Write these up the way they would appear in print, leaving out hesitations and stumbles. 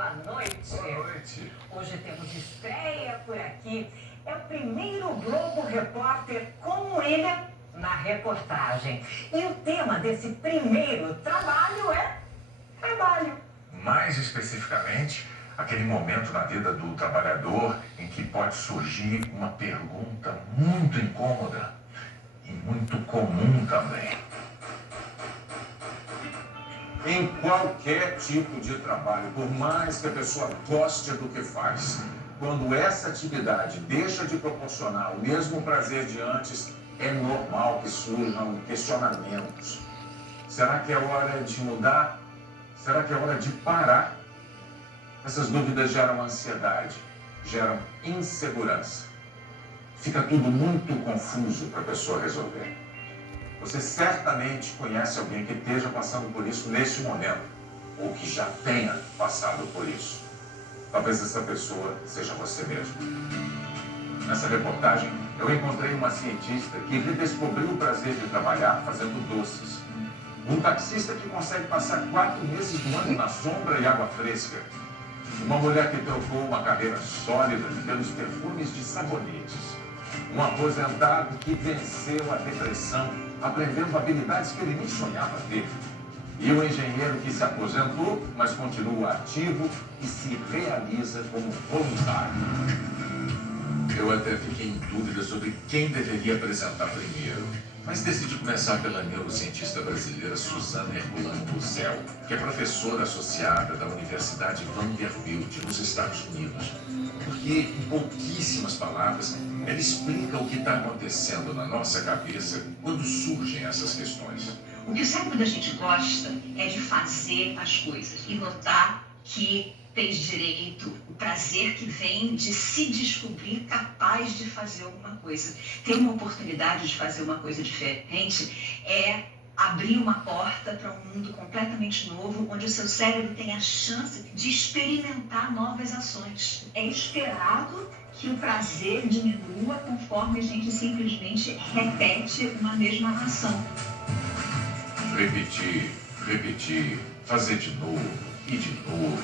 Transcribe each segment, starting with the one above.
boa noite. Boa noite. Hoje temos estreia por aqui. É o primeiro Globo Repórter com ele na reportagem. E o tema desse primeiro trabalho é trabalho. Mais especificamente, aquele momento na vida do trabalhador em que pode surgir uma pergunta muito incômoda e muito comum também. Em qualquer tipo de trabalho, por mais que a pessoa goste do que faz, quando essa atividade deixa de proporcionar o mesmo prazer de antes, é normal que surjam questionamentos. Será que é hora de mudar? Será que é hora de parar? Essas dúvidas geram ansiedade, geram insegurança. Fica tudo muito confuso para a pessoa resolver. Você certamente conhece alguém que esteja passando por isso neste momento, ou que já tenha passado por isso. Talvez essa pessoa seja você mesmo. Nessa reportagem, eu encontrei uma cientista que redescobriu o prazer de trabalhar fazendo doces. Um taxista que consegue passar 4 meses do ano na sombra e água fresca. Uma mulher que trocou uma carreira sólida pelos perfumes de sabonetes. Um aposentado que venceu a depressão, aprendendo habilidades que ele nem sonhava ter. E um engenheiro que se aposentou, mas continua ativo e se realiza como voluntário. Eu até fiquei em dúvida sobre quem deveria apresentar primeiro, mas decidi começar pela neurocientista brasileira Suzana Herculano Buzel, que é professora associada da Universidade Vanderbilt, nos Estados Unidos. Porque, em pouquíssimas palavras, ela explica o que está acontecendo na nossa cabeça quando surgem essas questões. O que o cérebro da gente gosta é de fazer as coisas e notar que fez direito, o prazer que vem de se descobrir capaz de fazer alguma coisa. Ter uma oportunidade de fazer uma coisa diferente é abrir uma porta para um mundo completamente novo, onde o seu cérebro tem a chance de experimentar novas ações. É esperado que o prazer diminua conforme a gente simplesmente repete uma mesma ação. Repetir, fazer de novo e de novo.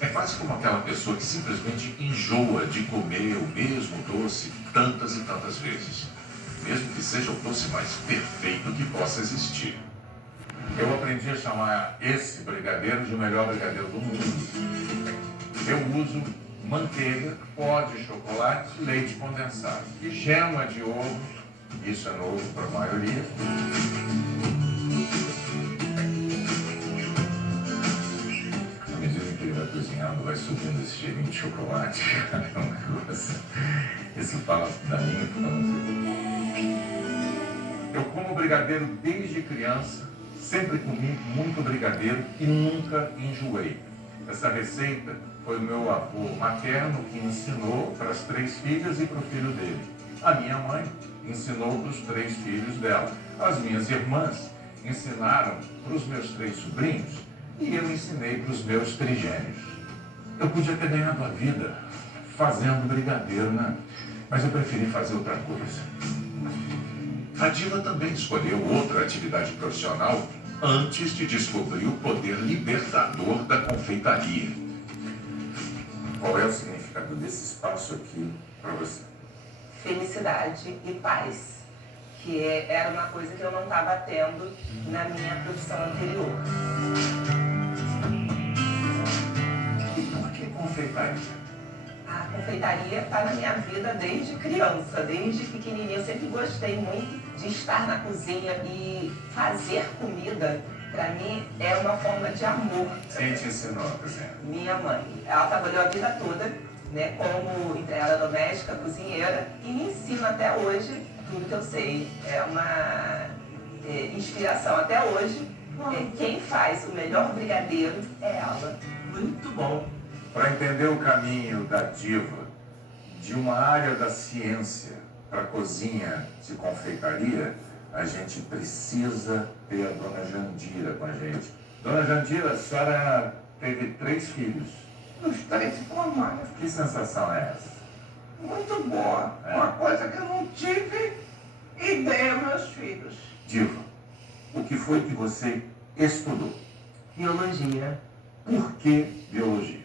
É quase como aquela pessoa que simplesmente enjoa de comer o mesmo doce tantas e tantas vezes, mesmo que seja o doce mais perfeito que possa existir. Eu aprendi a chamar esse brigadeiro de o melhor brigadeiro do mundo. Eu uso manteiga, pó de chocolate, leite condensado e gema de ovo. Isso é novo para a maioria. À medida que ele vai cozinhando, vai subindo esse cheirinho de chocolate. É um negócio. Isso fala da minha infância. Eu como brigadeiro desde criança, sempre comi muito brigadeiro e nunca enjoei. Essa receita foi o meu avô materno que ensinou para as 3 filhas e para o filho dele. A minha mãe ensinou para os 3 filhos dela. As minhas irmãs ensinaram para os meus 3 sobrinhos e eu ensinei para os meus trigêmeos. Eu podia ter ganhado a vida fazendo brigadeiro, né? Mas eu preferi fazer outra coisa. A Diva também escolheu outra atividade profissional antes de descobrir o poder libertador da confeitaria. Qual é o significado desse espaço aqui para você? Felicidade e paz, que era uma coisa que eu não estava tendo na minha profissão anterior. E por que confeitaria? A confeitaria está na minha vida desde criança, desde pequenininha. Eu sempre gostei muito de estar na cozinha e fazer comida. Para mim é uma forma de amor. Quem te ensinou a cozinhar? Minha mãe. Ela trabalhou a vida toda, né, como empregada doméstica, cozinheira, e me ensina até hoje tudo que eu sei. É uma inspiração até hoje. Quem faz o melhor brigadeiro é ela. Muito bom. Para entender o caminho da Diva, de uma área da ciência para a cozinha de confeitaria, a gente precisa ter a Dona Jandira com a gente. Dona Jandira, a senhora teve 3 filhos. Os 3 formaram. Que sensação é essa? Muito boa. Uma coisa que eu não tive e dei aos meus filhos. Diva, o que foi que você estudou? Biologia. Por que biologia?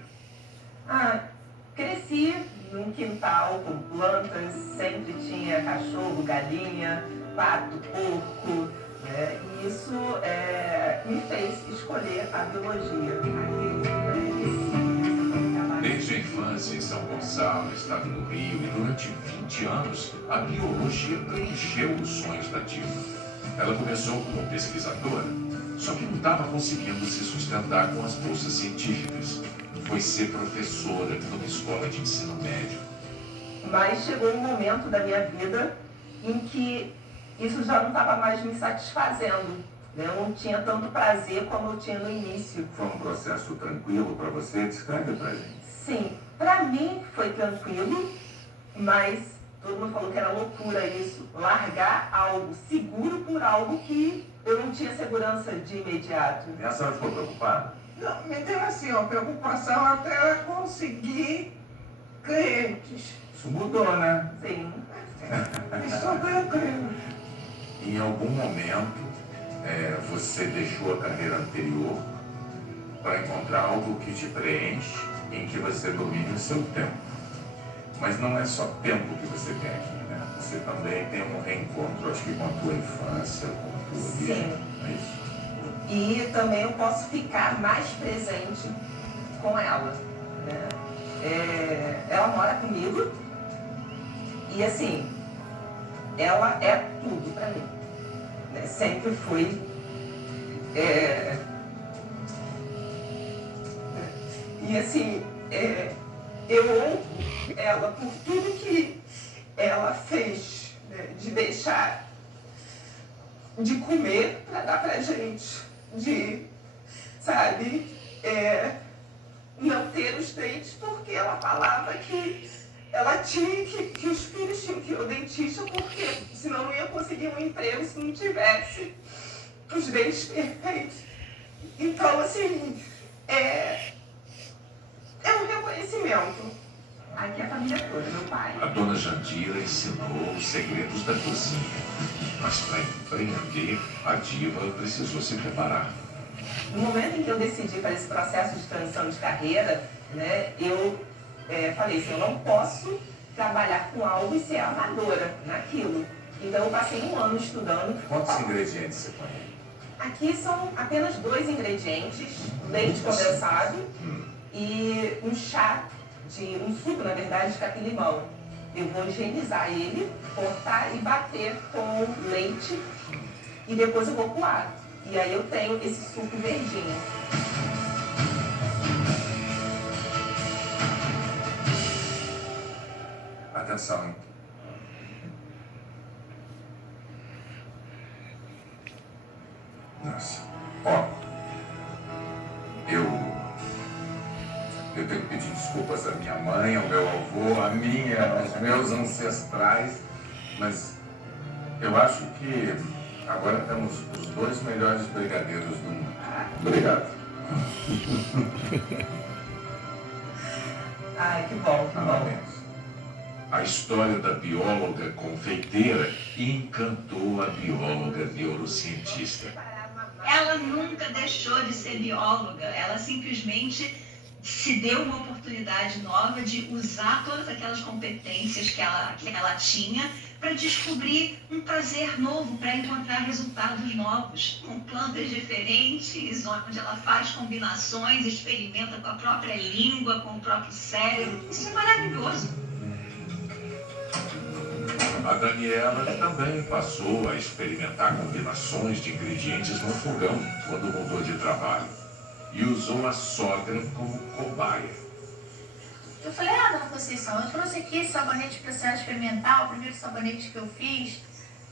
quintal com plantas, sempre tinha cachorro, galinha, pato, porco, né? E isso me fez escolher a biologia. Desde a infância em São Gonçalo, estado do Rio, e durante 20 anos, a biologia preencheu os sonhos da Dilma. Ela começou como pesquisadora, só que não estava conseguindo se sustentar com as bolsas científicas. Foi ser professora numa escola de ensino médio. Mas chegou um momento da minha vida em que isso já não estava mais me satisfazendo, né? Eu não tinha tanto prazer como eu tinha no início. Foi um processo tranquilo para você? Descreve pra gente. Sim, para mim foi tranquilo, mas todo mundo falou que era loucura isso, largar algo seguro por algo que eu não tinha segurança de imediato. E a senhora ficou preocupada? Não, me deu assim, ó, preocupação até conseguir clientes. Isso mudou, né? Sim. Estou tranquilo. Em algum momento, você deixou a carreira anterior para encontrar algo que te preenche, em que você domine o seu tempo. Mas não é só tempo que você tem aqui, né? Você também tem um reencontro, acho que com a tua infância, com a tua origem. Sim. É isso? E também eu posso ficar mais presente com ela, né? Ela mora comigo e assim, ela é tudo para mim, né? Sempre foi. E assim, eu honro ela por tudo que ela fez, né? De deixar de comer para dar pra gente, de, sabe, não ter os dentes, porque ela falava que ela tinha que os filhos tinham que ir ao dentista, porque senão não ia conseguir um emprego se não tivesse os dentes perfeitos. Então, assim, é um reconhecimento. Aqui é a família toda, meu pai. A dona Jandira ensinou os segredos da cozinha. Mas para empreender, a diva precisou se preparar. No momento em que eu decidi fazer esse processo de transição de carreira, né, eu falei assim, eu não posso trabalhar com algo e ser amadora naquilo. Então eu passei um ano estudando. Quantos ingredientes você põe? Aqui são apenas 2 ingredientes, leite condensado e um suco, na verdade, de capim-limão. Eu vou higienizar ele, cortar e bater com leite e depois eu vou coar. E aí eu tenho esse suco verdinho. Atenção, hein? Nossa. Ó, eu tenho que pedir desculpas à minha mãe, ao meu avô, a mim, aos meus ancestrais, mas eu acho que agora temos os 2 melhores brigadeiros do mundo. Obrigado. Ai, que bom, que bom. Parabéns. A história da bióloga confeiteira encantou a bióloga neurocientista. Ela nunca deixou de ser bióloga, ela simplesmente se deu uma oportunidade nova de usar todas aquelas competências que ela tinha para descobrir um prazer novo, para encontrar resultados novos, com plantas diferentes, onde ela faz combinações, experimenta com a própria língua, com o próprio cérebro. Isso é maravilhoso. A Daniela também passou a experimentar combinações de ingredientes no fogão quando mudou de trabalho. E usou a sogra como cobaia. Eu falei, dona Conceição, eu trouxe aqui esse sabonete para a senhora experimentar, o primeiro sabonete que eu fiz.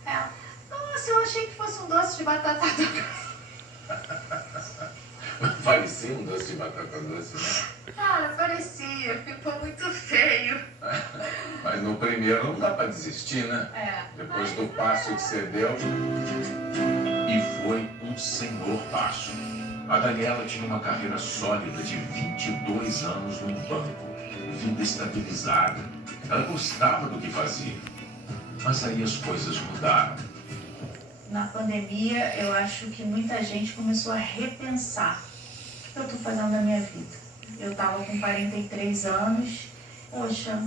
Ela, nossa, eu achei que fosse um doce de batata doce. Parecia um doce de batata doce, né? Cara, parecia, ficou muito feio. Mas no primeiro não dá para desistir, né? Depois do passo que você deu. E foi um senhor passo. A Daniela tinha uma carreira sólida de 22 anos num banco, vida estabilizada. Ela gostava do que fazia. Mas aí as coisas mudaram. Na pandemia, eu acho que muita gente começou a repensar o que eu estou fazendo na minha vida. Eu estava com 43 anos, poxa,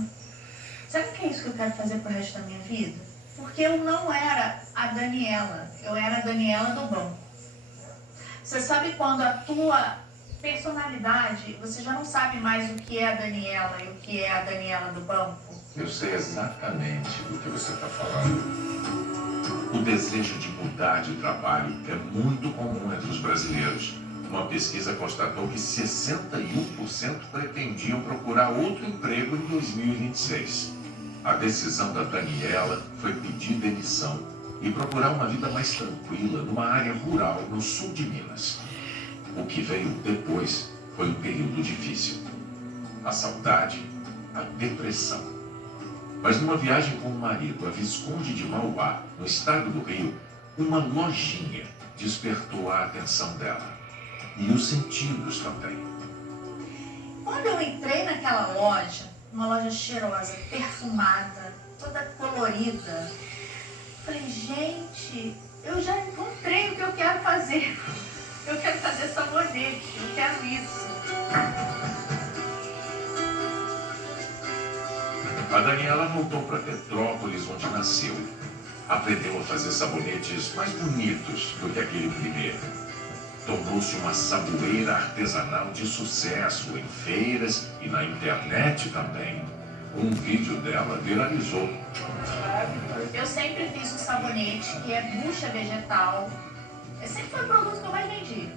Sabe o que é isso que eu quero fazer pro resto da minha vida? Porque eu não era a Daniela, eu era a Daniela do banco. Você sabe quando a tua personalidade, você já não sabe mais o que é a Daniela e o que é a Daniela do banco? Eu sei exatamente do que você está falando. O desejo de mudar de trabalho é muito comum entre os brasileiros. Uma pesquisa constatou que 61% pretendiam procurar outro emprego em 2026. A decisão da Daniela foi pedir demissão e procurar uma vida mais tranquila numa área rural no sul de Minas. O que veio depois foi um período difícil. A saudade, a depressão. Mas numa viagem com o marido a Visconde de Mauá, no estado do Rio, uma lojinha despertou a atenção dela. E os sentidos também. Quando eu entrei naquela loja, uma loja cheirosa, perfumada, toda colorida, falei, gente, eu já encontrei o que eu quero fazer. Eu quero fazer sabonete, eu quero isso. A Daniela voltou para Petrópolis, onde nasceu. Aprendeu a fazer sabonetes mais bonitos do que aquele primeiro. Tornou-se uma saboeira artesanal de sucesso em feiras e na internet também. Um vídeo dela viralizou. Eu sempre fiz um sabonete que é bucha vegetal. Esse sempre foi o produto que eu mais vendi.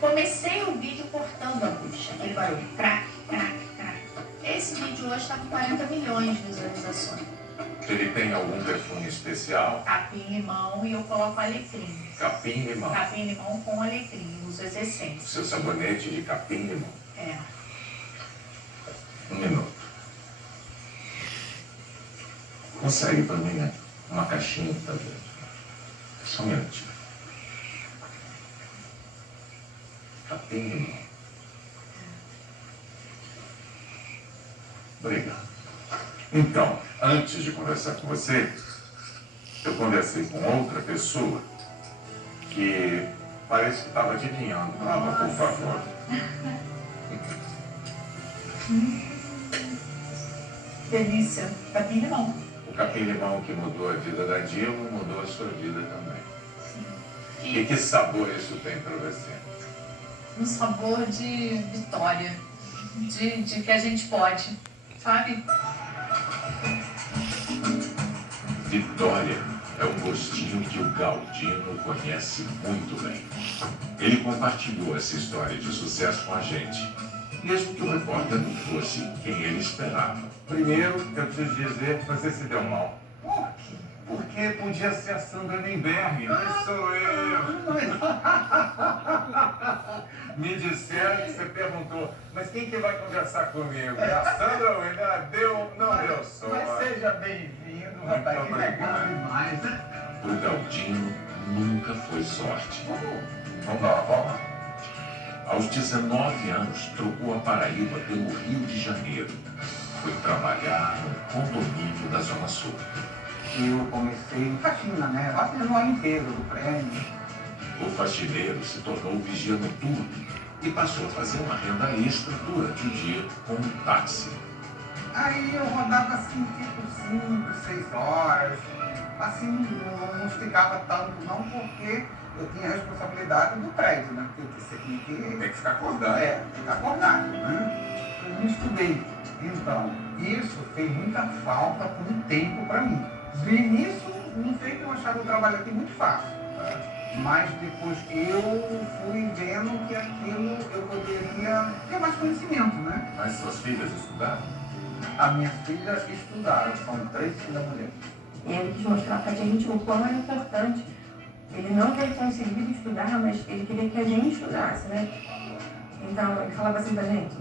Comecei o vídeo cortando a bucha. Ele barulho, crack, crack, crack. Esse vídeo hoje está com 40 milhões de visualizações. Ele tem algum perfume especial? Capim-limão e eu coloco alecrim. Capim-limão. Capim-limão com alecrim, uso as essências. Seu sabonete de capim-limão. É. Um minuto. Consegue para mim, né? Uma caixinha que tá dentro. Só um minutinho. Capim-limão. Obrigado. Então, antes de conversar com você, eu conversei com outra pessoa que parece que estava adivinhando. Prova, por favor. Delícia. Capim-limão. O capim-limão que mudou a vida da Dilma mudou a sua vida também. E que sabor isso tem para você? Um sabor de vitória. De que a gente pode. Sabe? Vitória é um gostinho que o Galdino conhece muito bem. Ele compartilhou essa história de sucesso com a gente, mesmo que o repórter não fosse quem ele esperava. Primeiro, eu preciso dizer que você se deu mal. Por quê? Porque podia ser a Sandra Nemberg, mas sou eu. Me disseram que você perguntou, mas quem que vai conversar comigo? É a Sandra ou ainda deu? Não deu sorte. Mas seja bem-vindo, rapaz. Que legal demais, né? O Galdino nunca foi sorte. Vamos dar uma palma? Aos 19 anos, trocou a Paraíba pelo Rio de Janeiro. Foi trabalhar no condomínio da Zona Sul. Eu comecei em faxina, né? Fazendo a limpeza do prédio. O faxineiro se tornou vigia noturno e passou a fazer uma renda extra durante o dia com um táxi. Aí eu rodava assim, tipo 5, 6 horas. Assim, não esticava tanto não, porque eu tinha a responsabilidade do prédio, né? Porque você tinha que... Tem que ficar acordado. É, ficar acordado, né? Eu não estudei. Então, isso fez muita falta por um tempo para mim. No início, não sei que eu achava o trabalho aqui muito fácil. Mas depois eu fui vendo que aquilo eu poderia ter mais conhecimento, né? Mas suas filhas estudaram? As minhas filhas estudaram, são 3 filhas mulheres. E ele quis mostrar pra gente o quão era importante. Ele não ter conseguido estudar, mas ele queria que a gente estudasse, né? Então, ele falava assim pra gente,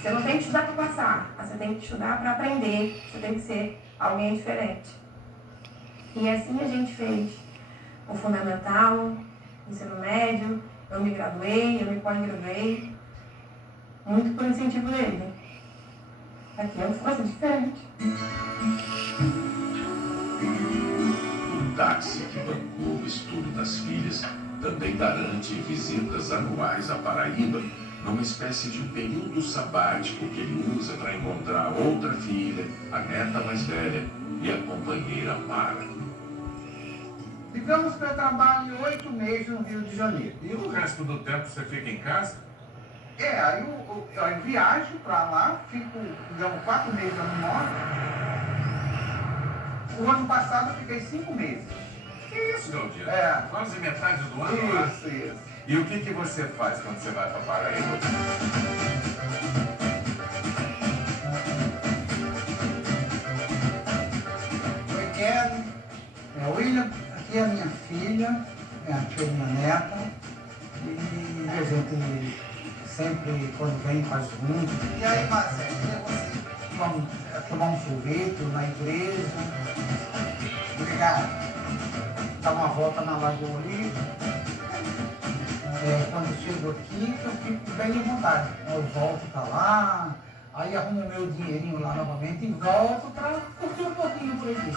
você não tem que estudar para passar, você tem que estudar para aprender, você tem que ser alguém diferente. E assim a gente fez o fundamental, ensino médio, eu me graduei, eu me pós-graduei, muito por incentivo dele. Aqui eu fosse diferente. O táxi que bancou o estudo das filhas também garante visitas anuais à Paraíba numa espécie de período sabático que ele usa para encontrar outra filha, a neta mais velha e a companheira Mara. Digamos que eu trabalho 8 meses no Rio de Janeiro. E o resto do tempo você fica em casa? Aí eu viajo para lá, fico, digamos, 4 meses no norte. O ano passado eu fiquei 5 meses. Que isso, Galdino? Quase metade do ano lá. Isso. E o que você faz quando você vai para Paraíba? Oi, Kelly. William, aqui é a minha filha, a tia minha neta. E a gente sempre, quando vem, faz junto. E aí, Marcelo, e você? Vamos tomar um sorvete na igreja. Obrigado. Dar uma volta na Lagoa ali. Quando chego aqui, eu fico bem à vontade. Eu volto para lá, aí arrumo o meu dinheirinho lá novamente e volto para curtir um pouquinho por aqui.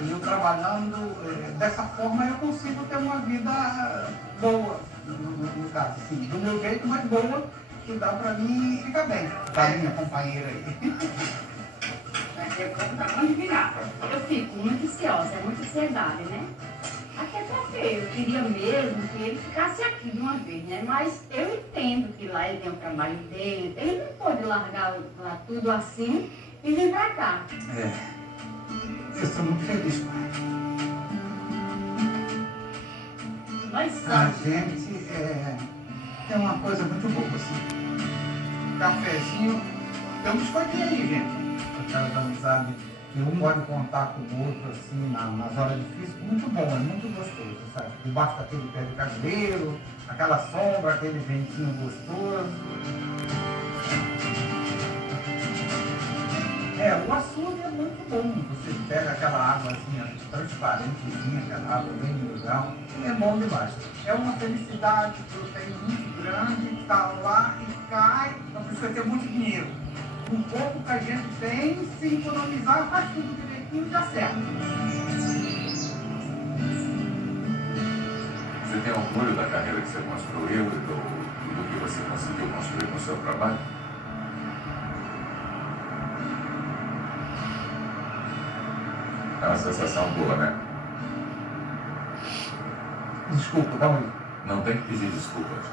E eu trabalhando dessa forma, eu consigo ter uma vida boa, no caso, assim, do meu jeito, mas boa, que dá para mim ficar bem, para minha companheira aí. Eu fico muito ansiosa, é muita ansiedade, né? Até porque eu queria mesmo que ele ficasse aqui de uma vez, né? Mas eu entendo que lá ele tem o trabalho dele, ele não pode largar lá tudo assim e vir pra cá. Eu estou muito feliz, pai. Nós A somos. gente tem uma coisa muito boa, assim. Cafezinho, tem um biscoitinho aí, gente. Aquela da amizade que um pode contar com o outro, assim, nas horas difíceis. Muito bom, é muito gostoso, sabe? Debaixo daquele pé de cajueiro, aquela sombra, aquele ventinho gostoso. O açude é muito bom. Você pega aquela água assim, transparentezinha, aquela água bem legal. É bom demais. É uma felicidade que eu tenho muito grande, estar lá e cai, não precisa ter muito dinheiro. Um pouco que a gente tem, se economizar, faz tudo direitinho e dá certo. Você tem orgulho da carreira que você construiu e do que você conseguiu construir com o seu trabalho? É uma sensação boa, né? Desculpa, calma aí. Não tem que pedir desculpas.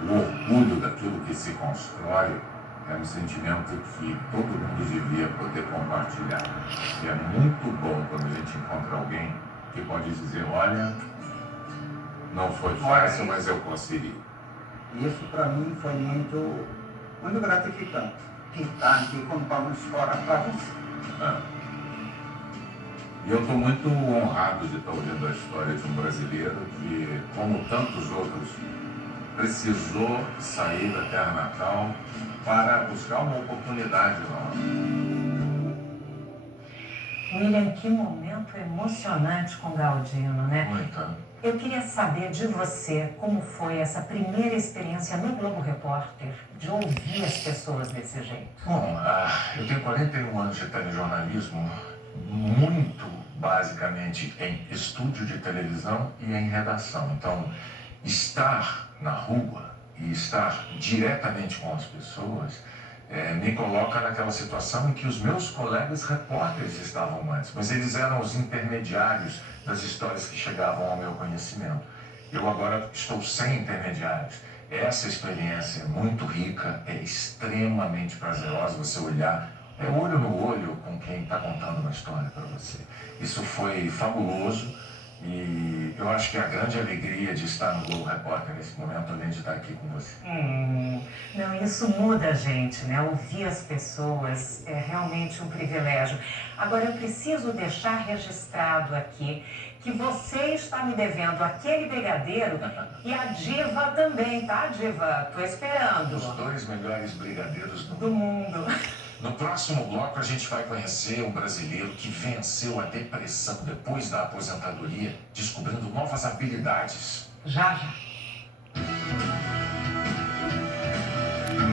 O orgulho daquilo que se constrói é um sentimento que todo mundo devia poder compartilhar. E é muito bom quando a gente encontra alguém que pode dizer, olha, não foi fácil, mas eu consegui. Isso para mim foi muito gratificante. Que está aqui contando história para você. E eu estou muito honrado de estar ouvindo a história de um brasileiro que, como tantos outros, precisou sair da terra natal para buscar uma oportunidade lá. William, que momento emocionante com Galdino, né? Muito. Eu queria saber de você como foi essa primeira experiência no Globo Repórter, de ouvir as pessoas desse jeito. Bom, eu tenho 41 anos de telejornalismo, muito basicamente em estúdio de televisão e em redação. Então, estar na rua e estar diretamente com as pessoas me coloca naquela situação em que os meus colegas repórteres estavam antes, mas eles eram os intermediários das histórias que chegavam ao meu conhecimento. Eu agora estou sem intermediários. Essa experiência é muito rica, é extremamente prazerosa você olhar, olho no olho com quem está contando uma história para você. Isso foi fabuloso e eu acho que a grande alegria de estar no Globo Repórter nesse momento, além de estar aqui com você. Não, isso muda a gente, né? Ouvir as pessoas é realmente um privilégio. Agora, eu preciso deixar registrado aqui que você está me devendo aquele brigadeiro e a Diva também, tá, Diva? Tô esperando. Os 2 melhores brigadeiros do mundo. No próximo bloco, a gente vai conhecer um brasileiro que venceu a depressão depois da aposentadoria, descobrindo novas habilidades. Já.